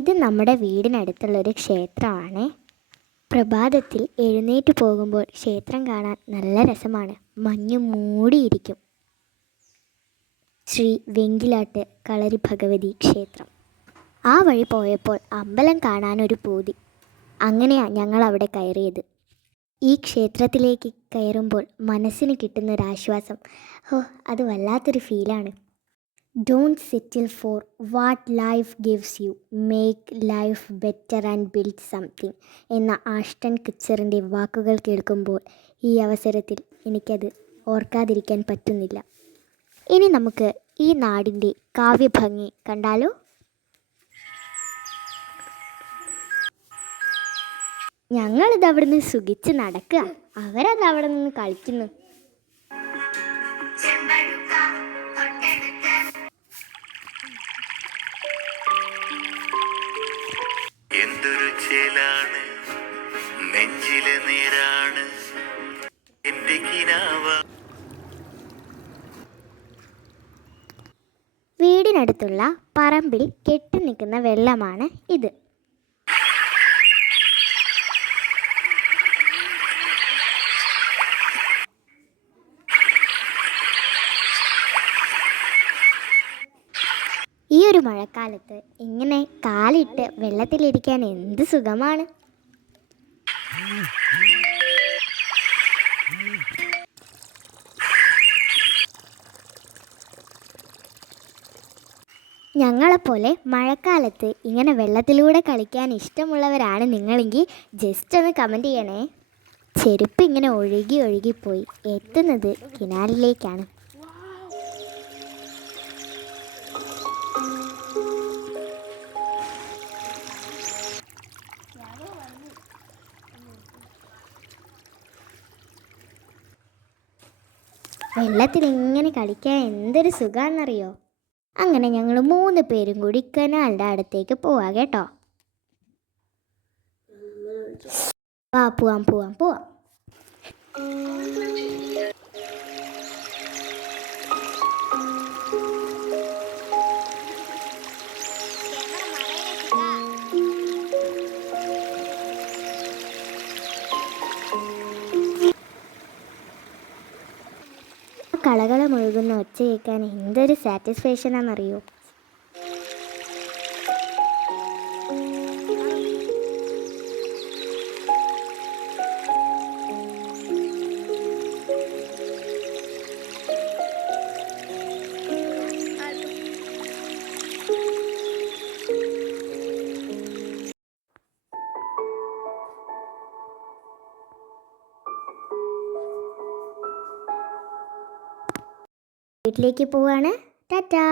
ഇത് നമ്മുടെ വീടിനടുത്തുള്ളൊരു ക്ഷേത്രമാണ്. പ്രഭാതത്തിൽ എഴുന്നേറ്റ് പോകുമ്പോൾ ക്ഷേത്രം കാണാൻ നല്ല രസമാണ്. മഞ്ഞ് മൂടിയിരിക്കും. ശ്രീ വെങ്കിലാട്ട് കളരി ഭഗവതി ക്ഷേത്രം. ആ വഴി പോയപ്പോൾ അമ്പലം കാണാനൊരു പൂതി. അങ്ങനെയാണ് ഞങ്ങൾ അവിടെ കയറിയത്. ഈ ക്ഷേത്രത്തിലേക്ക് കയറുമ്പോൾ മനസ്സിന് കിട്ടുന്നൊരാശ്വാസം, അത് വല്ലാത്തൊരു ഫീലാണ്. Don't settle for what life gives you, make life better and build something എന്ന ആഷ്ടൺ കുച്ചറിൻ്റെ വാക്കുകൾ കേൾക്കുമ്പോൾ ഈ അവസരത്തിൽ എനിക്കത് ഓർക്കാതിരിക്കാൻ പറ്റുന്നില്ല. ഇനി നമുക്ക് ഈ നാടിൻ്റെ കാവ്യഭംഗി കണ്ടാലോ? ഞങ്ങളിത് അവിടെ നിന്ന് സുഖിച്ച് നടക്കുക, അവരത് അവിടെ നിന്ന് കളിക്കുന്നു. എന്തൊരു ചേലാണ് നെഞ്ചിലെ നീരാണ് എന്റെ കിനാവ. വീടിനടുത്തുള്ള പറമ്പിൽ കെട്ടി നിൽക്കുന്ന വെള്ളമാണ് ഇത്. ഈ ഒരു മഴക്കാലത്ത് ഇങ്ങനെ കാലിട്ട് വെള്ളത്തിലിരിക്കാൻ എന്ത് സുഖമാണ്. ഞങ്ങളെപ്പോലെ മഴക്കാലത്ത് ഇങ്ങനെ വെള്ളത്തിലൂടെ കളിക്കാൻ ഇഷ്ടമുള്ളവരാണ് നിങ്ങളെങ്കിൽ ജസ്റ്റ് ഒന്ന് കമൻറ്റ് ചെയ്യണേ. ചെരുപ്പ് ഇങ്ങനെ ഒഴുകി ഒഴുകിപ്പോയി എത്തുന്നത് കിനാലിലേക്കാണ്. വെള്ളത്തിൽ ഇങ്ങനെ കളിക്കാൻ എന്തൊരു സുഖമാണെന്നറിയോ? അങ്ങനെ ഞങ്ങൾ 3 പേരും കൂടി കനാലിൻ്റെ അടുത്തേക്ക് പോവാം കേട്ടോ. പോവാം. കളകളം ഒഴുകുന്ന ഒച്ച കേൾക്കാൻ എന്തൊരു സാറ്റിസ്ഫാക്ഷനാണെന്നറിയോ? വീട്ടിലേക്ക് പോവാണ്. ടാറ്റാ.